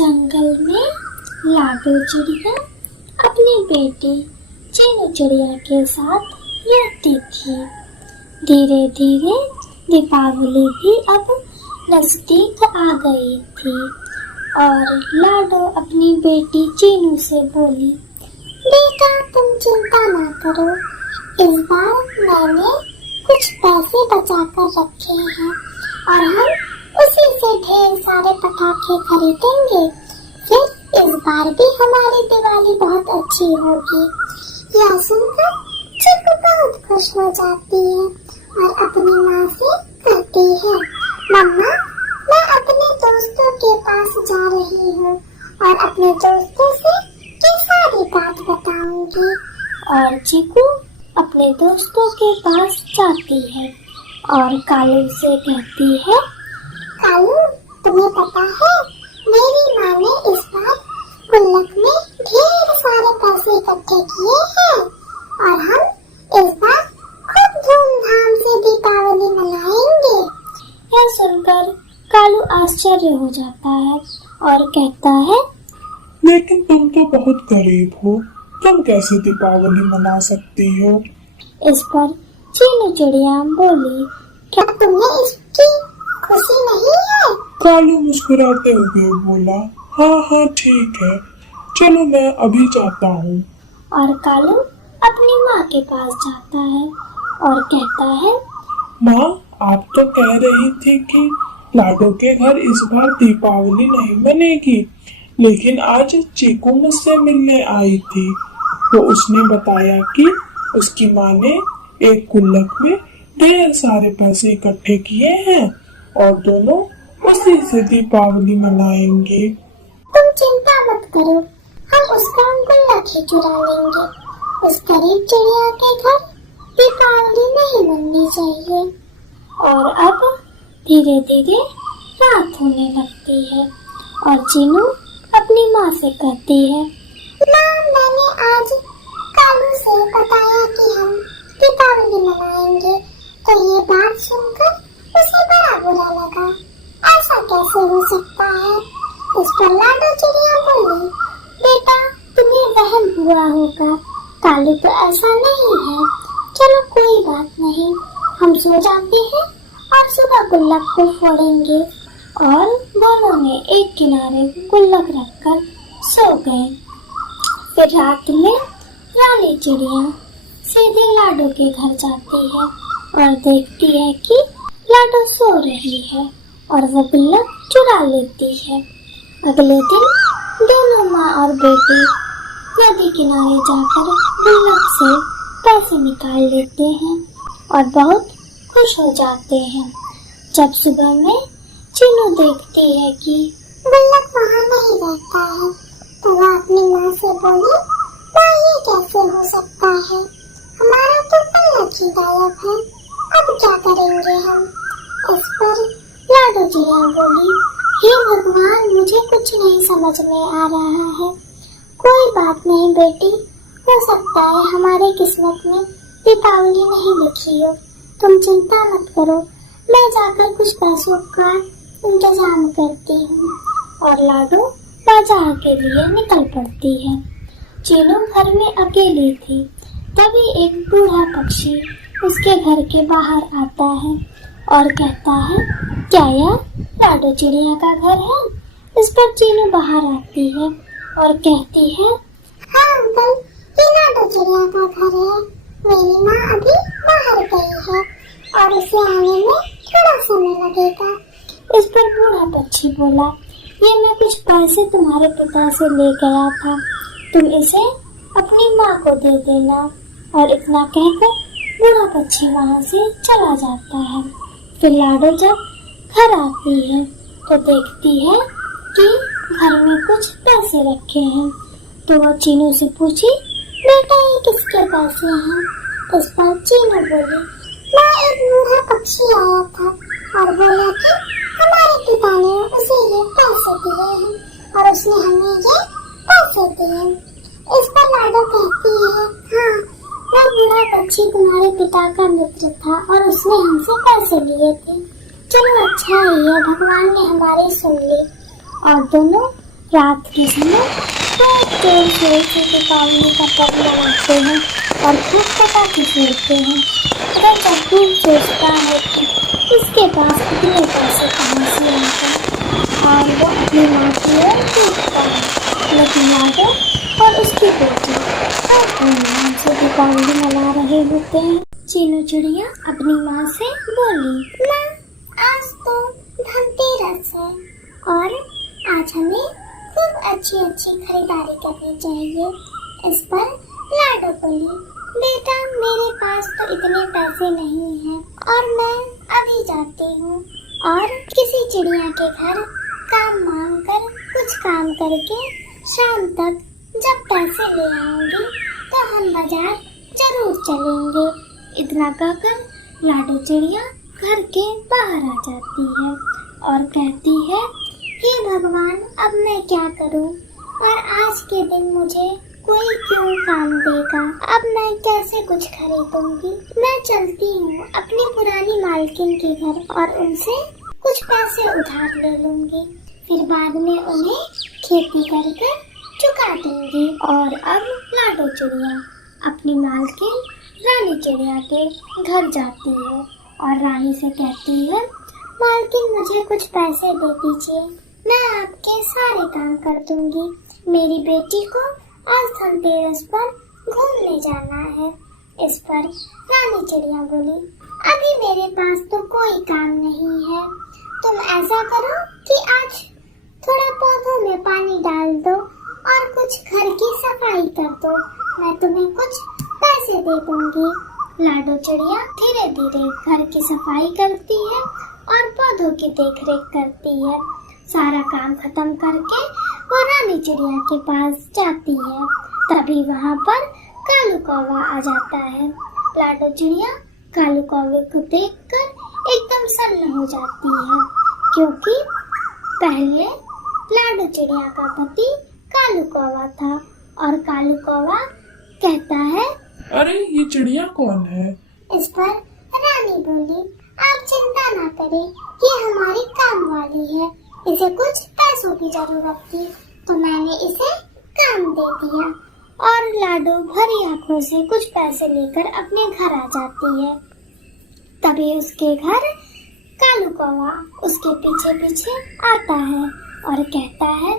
जंगल में लाडो चिड़िया अपनी बेटी चीनू चिड़िया के साथ रहती थी। धीरे धीरे दीपावली भी अब नजदीक आ गई थी और लाडो अपनी बेटी चीनू से बोली, बेटा तुम चिंता ना करो, इस बार मैंने कुछ पैसे बचा कर रखे हैं और हम उसी से ढेर सारे पटाखे खरीदेंगे। फिर इस बार भी हमारी दिवाली बहुत अच्छी होगी। यह सुनकर चिकू बहुत खुश हो जाती है और अपनी माँ से कहती है, मम्मा मैं अपने दोस्तों के पास जा रही हूँ और अपने दोस्तों से ये सारी बात बताऊंगी। और चिकू अपने दोस्तों के पास जाती है और कालू से कहती है, कालू तुम्हें पता है मेरी माँ ने इस बार गुल्लक में ढेर सारे पैसे इकट्ठे किए हैं और हम इस बार खूब धूमधाम से दीपावली मनाएंगे। यह सुनकर कालू आश्चर्य हो जाता है और कहता है, लेकिन तुम तो बहुत गरीब हो, तुम कैसे दीपावली मना सकती हो? इस पर चीनू चिड़िया बोली, क्या तुम्हें इसकी खुशी नहीं है? कालू मुस्कुराते हुए बोला, हाँ ठीक है, चलो मैं अभी जाता हूँ। और कालू अपनी माँ के पास जाता है और कहता है, माँ आप तो कह रही थी कि लाडो के घर इस बार दीपावली नहीं मनेगी, लेकिन आज चीकू मुझसे मिलने आई थी तो उसने बताया कि उसकी माँ ने एक गुल्लक में ढेर सारे पैसे इकट्ठे किए हैं और दोनों उसी से दीपावली मनाएंगे। तुम चिंता मत करो, हम उसका गुल्लक ही चुरा लेंगे। उस गरीब चिड़िया के घर दीपावली नहीं मननी चाहिए। और अब धीरे धीरे रात होने लगती है और चीनू अपनी माँ से कहती है, माँ मैंने आज कालू से बताया कि हम दीपावली मनाएंगे, तो ये बात सुनकर उसे बड़ा बुरा लगा। ऐसा कैसे हो सकता है? इस पर लाडो चिड़िया बोली, बेटा तुम्हें वहम हुआ होगा, कालू तो ऐसा नहीं है। चलो कोई बात नहीं, हम सो जाते हैं और सुबह गुल्लक को फोड़ेंगे। और दोनों ने एक किनारे गुल्लक रखकर सो गए। फिर रात में रानी चिड़िया सीधे लाडो के घर जाती है और देखती है कि लाडो सो रही है और वो गुल्लक चुरा लेती है। अगले दिन दोनों माँ और बेटी नदी किनारे जाकर गुल्लक से पैसे निकाल लेते हैं और बहुत खुश हो जाते हैं। जब सुबह में चीनू देखती है कि गुल्लक वहाँ नहीं रहता है तो वह अपनी माँ से बोली, माँ ये कैसे हो सकता है, हमारा तो गुल्लक ही गायब है, अब क्या करेंगे हम? इस पर लाडो चिड़िया बोली, हे भगवान मुझे कुछ नहीं समझ में आ रहा है। कोई बात नहीं बेटी, हो सकता है हमारे किस्मत में दीपावली नहीं लिखी हो, तुम चिंता मत करो, मैं जाकर कुछ पैसों का इंतजाम करती हूँ। और लाडो बाजार के लिए निकल पड़ती है। चीनू घर में अकेली थी। तभी एक बूढ़ा पक्षी उसके घर के बाहर आता है और कहता है, क्या यह लाडो चिड़िया का घर है? इस पर चीनू बाहर आती है और कहती है, हाँ अंकल, ये लाडो चिड़िया का घर है। मेरी माँ अभी बाहर गई है और उसे आने में थोड़ा समय लगेगा। इस पर बूढ़ा पक्षी बोला, ये मैं कुछ पैसे तुम्हारे पिता से ले गया था, तुम इसे अपनी माँ को दे देना। और इतना कहकर बूढ़ा पक्षी वहाँ से चला जाता है। फिर लाडो जब घर आती है तो देखती है कि घर में कुछ पैसे रखे हैं, तो वह चीनू से पूछी, बेटा ये किसके पैसे हैं? इस पर चीनू बोली, मैं एक बूढ़ा पक्षी आया था और बोला कि हमारे पिता ने उसे ये पैसे दिए हैं और उसने हमें ये पैसे दिए। इस पर लाडो कहती है, हाँ वह बूढ़ा पक्षी तुम्हारे पिता का मित्र था और उसने हमसे पैसे लिए थे। चलो अच्छा ही है, भगवान ने हमारी सुन ली। और दोनों रात के समय बहुत जोर शोर से दीपावली का पर्व मनाते हैं और खूब पटाखे फोड़ते हैं। अगर चक्कू सोचता है कि इसके पास इतने पैसे कहाँ से आएंगे और वो अपनी माँ की ओर देखता है, लेकिन लाडो और उसकी बेटी हर धूमधाम से दीपावली मना रहे होते हैं। चीनू चिड़िया अपनी माँ से बोली, माँ आज तो धनतेरस है और आज हमें खूब अच्छी अच्छी खरीदारी करनी चाहिए। इस पर लाडो बोली, बेटा मेरे पास तो इतने पैसे नहीं हैं और मैं अभी जाती हूँ और किसी चिड़िया के घर काम मांग कर कुछ काम करके शाम तक जब पैसे ले आऊंगी तो हम बाजार जरूर चलेंगे। इतना कहकर लाडो चिड़िया घर के बाहर आ जाती है और कहती है, हे भगवान अब मैं क्या करूं और आज के दिन मुझे कोई क्यों काम देगा, अब मैं कैसे कुछ खरीदूंगी। मैं चलती हूँ अपनी पुरानी मालकिन के घर और उनसे कुछ पैसे उधार ले लूंगी, फिर बाद में उन्हें खेती कर चुका दूंगी। और अब लाडो चिड़िया अपनी मालकिन रानी चिड़िया के घर जाती है और रानी से कहती है, मालकिन मुझे कुछ पैसे दे दीजिए, मैं आपके सारे काम कर दूंगी। मेरी बेटी को आज धनतेरस पर घूमने जाना है। इस पर रानी चिड़िया बोली, अभी मेरे पास तो कोई काम नहीं है, तुम ऐसा करो कि आज थोड़ा पौधों में पानी डाल दो और कुछ घर की सफाई कर दो, मैं तुम्हें कुछ पैसे दे दूंगी। लाडो चिड़िया धीरे धीरे घर की सफाई करती है और पौधों की देखरेख करती है। सारा काम खत्म करके वो रानी चिड़िया के पास जाती है। तभी वहाँ पर कालू कौवा आ जाता है। लाडो चिड़िया कालू कौवे को देखकर एकदम सन्न हो जाती है, क्योंकि पहले लाडो चिड़िया का पति कालू कौवा था और कालू कौवा कहता है, अरे ये चिड़िया कौन है? इस पर रानी बोली, आप चिंता ना करें, ये हमारी काम वाली है, इसे कुछ पैसों की जरूरत थी तो मैंने इसे काम दे दिया। और लाडो भरी आंखों से कुछ पैसे लेकर अपने घर आ जाती है। तभी उसके घर कालू कौवा उसके पीछे पीछे आता है और कहता है,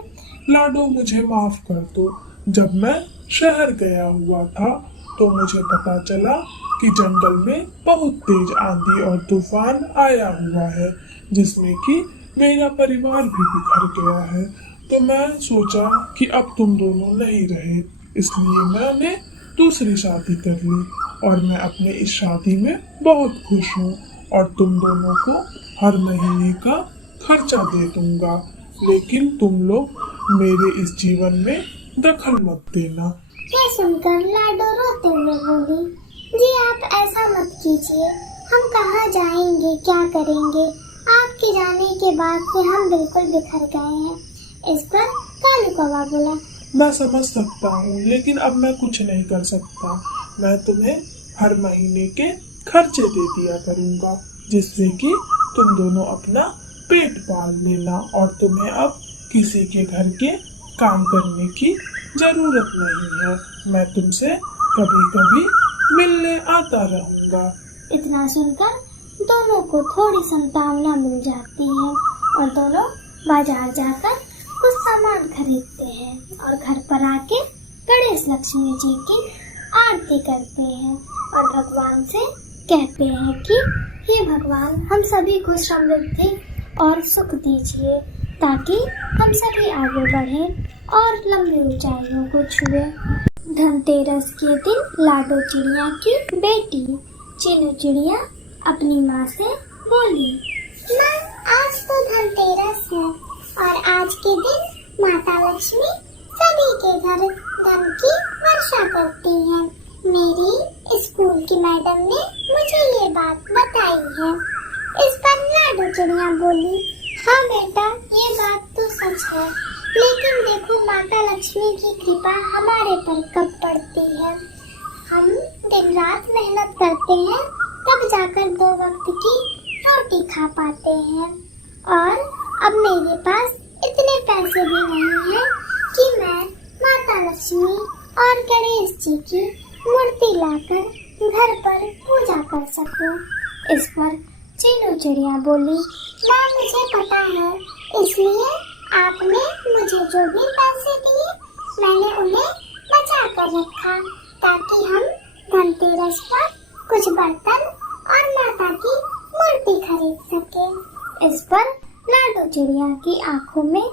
लाडो मुझे माफ कर दो, जब मैं शहर गया हुआ था तो मुझे पता चला कि जंगल में बहुत तेज आंधी और तूफान आया हुआ है, जिसमें कि मेरा परिवार भी बिखर गया है। तो मैं सोचा कि अब तुम दोनों नहीं रहे, इसलिए मैंने दूसरी शादी कर ली और मैं अपने इस शादी में बहुत खुश हूँ और तुम दोनों को हर महीने का खर्चा दे दूंगा, लेकिन तुम लोग मेरे इस जीवन में दखल मत देना। यह सुनकर लाडो रोते हुए बोली, जी आप ऐसा मत कीजिए, हम कहाँ जाएंगे, क्या करेंगे, आपके जाने के बाद से हम बिल्कुल बिखर गए हैं। इस पर कालू कौवा बोला, मैं समझ सकता हूँ, लेकिन अब मैं कुछ नहीं कर सकता। मैं तुम्हें हर महीने के खर्चे दे दिया करूँगा, जिससे कि तुम दोनों अपना पेट पाल लेना और तुम्हें अब किसी के घर के काम करने की जरूरत नहीं है। मैं तुमसे कभी कभी मिलने आता रहूँगा। इतना सुनकर दोनों को थोड़ी संभावना मिल जाती है और दोनों बाजार जाकर कुछ सामान खरीदते हैं और घर पर आके गणेश लक्ष्मी जी की आरती करते हैं और भगवान से कहते हैं कि हे भगवान, हम सभी को समृद्धि और सुख दीजिए ताकि हम सभी आगे बढ़ें और लंबी ऊंचाइयों को छुए। धनतेरस के दिन लाडो चिड़िया की बेटी चीनू चिड़िया अपनी माँ से बोली, माँ आज तो धनतेरस है और आज के दिन माता लक्ष्मी सभी के घर धन की वर्षा करती है। मेरी स्कूल की मैडम ने मुझे ये बात बताई है। इस पर लाडो चिड़िया बोली, हाँ बेटा ये बात तो सच है, लेकिन देखो माता लक्ष्मी की कृपा हमारे पर कब पड़ती है। हम दिन रात मेहनत करते हैं तब जाकर 2 वक्त की रोटी खा पाते हैं और अब मेरे पास इतने पैसे भी नहीं है कि मैं माता लक्ष्मी और गणेश जी की मूर्ति लाकर घर पर पूजा कर सकूं। इस पर चीनू चिड़िया बोली, माँ मुझे पता है, इसलिए आपने मुझे जो भी पैसे दिए मैंने उन्हें बचा कर रखा ताकि हम धनतेरस पर कुछ बर्तन और माता की मूर्ति खरीद सके। इस पर लाडो चिड़िया की आंखों में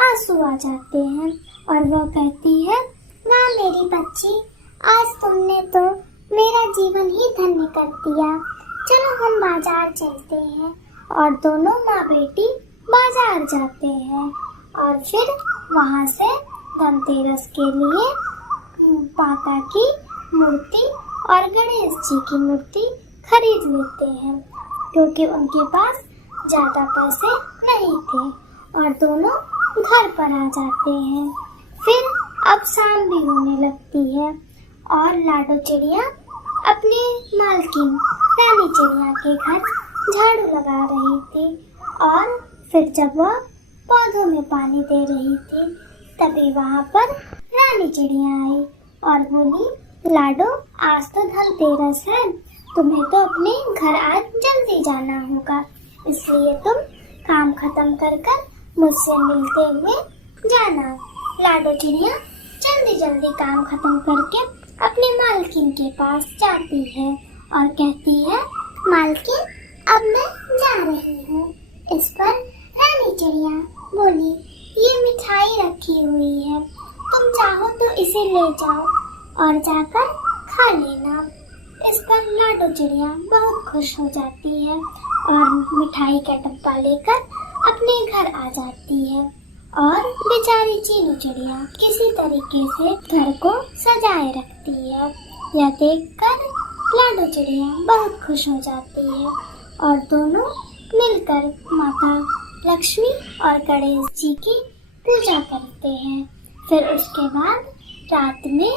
आंसू आ जाते हैं और वो कहती है, वाह मेरी बच्ची, आज तुमने तो मेरा जीवन ही धन्य कर दिया। चलो हम बाजार चलते हैं। और दोनों माँ बेटी बाजार जाते हैं और फिर वहाँ से धनतेरस के लिए माता की मूर्ति और गणेश जी की मूर्ति खरीद लेते हैं, क्योंकि उनके पास ज्यादा पैसे नहीं थे। और दोनों घर पर आ जाते हैं। फिर अब शाम भी होने लगती है और लाडो चिड़िया अपनी मालकिन रानी चिड़िया के घर झाड़ू लगा रही थी। और फिर जब वह पौधों में पानी दे रही थी तभी वहाँ पर रानी चिड़िया आई और बोली, लाडो आज तो धनतेरस है, तुम्हें तो अपने घर आज जल्दी जाना होगा, इसलिए तुम काम खत्म कर कर मुझसे मिलते हुए जाना। लाडो चिड़िया जल्दी जल्दी काम खत्म करके अपने मालकिन के पास जाती है और कहती है, मालकिन अब मैं जा रही हूँ। इस पर रानी चिड़िया बोली, ये मिठाई रखी हुई है, तुम चाहो तो इसे ले जाओ और जाकर खा लेना। इस पर लाडो चिड़िया बहुत खुश हो जाती है और मिठाई का डब्बा लेकर अपने घर आ जाती है। और बेचारी चीनू चिड़िया किसी तरीके से घर को सजाए रखती है। यह देखकर लाडो चिड़िया बहुत खुश हो जाती है और दोनों मिलकर माता लक्ष्मी और गणेश जी की पूजा करते हैं। फिर उसके बाद रात में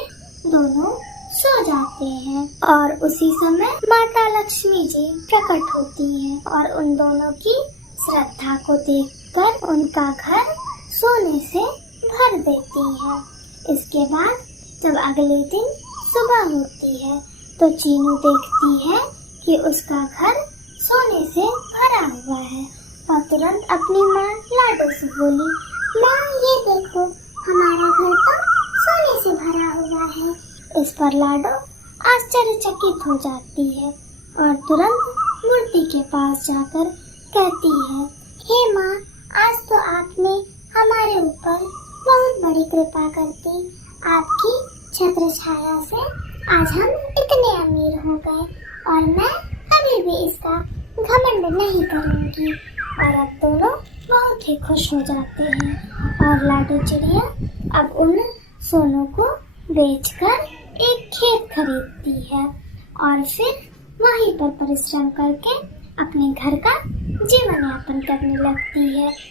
दोनों सो जाते हैं और उसी समय माता लक्ष्मी जी प्रकट होती हैं और उन दोनों की श्रद्धा को देखकर उनका घर सोने से भर देती है। इसके बाद जब अगले दिन सुबह होती है तो चीनू देखती है कि उसका घर सोने से भरा हुआ है और तुरंत अपनी माँ लाडो से बोली, माँ ये देखो, हमारा घर तो सोने से भरा हुआ है। इस पर लाडो आश्चर्यचकित हो जाती है और तुरंत मूर्ति के पास जाकर कहती है, हे माँ, आज तो आपने हमारे ऊपर बहुत बड़ी कृपा कर दी। आपकी छत्र छाया से आज हम इतने अमीर हो गए और मैं कभी भी इसका घमंड नहीं करूँगी। और अब दोनों बहुत ही खुश हो जाते हैं और लाडो चिड़िया अब उन सोनों को बेचकर एक खेत खरीदती है और फिर वहीं पर परिश्रम करके अपने घर का जीवन यापन करने लगती है।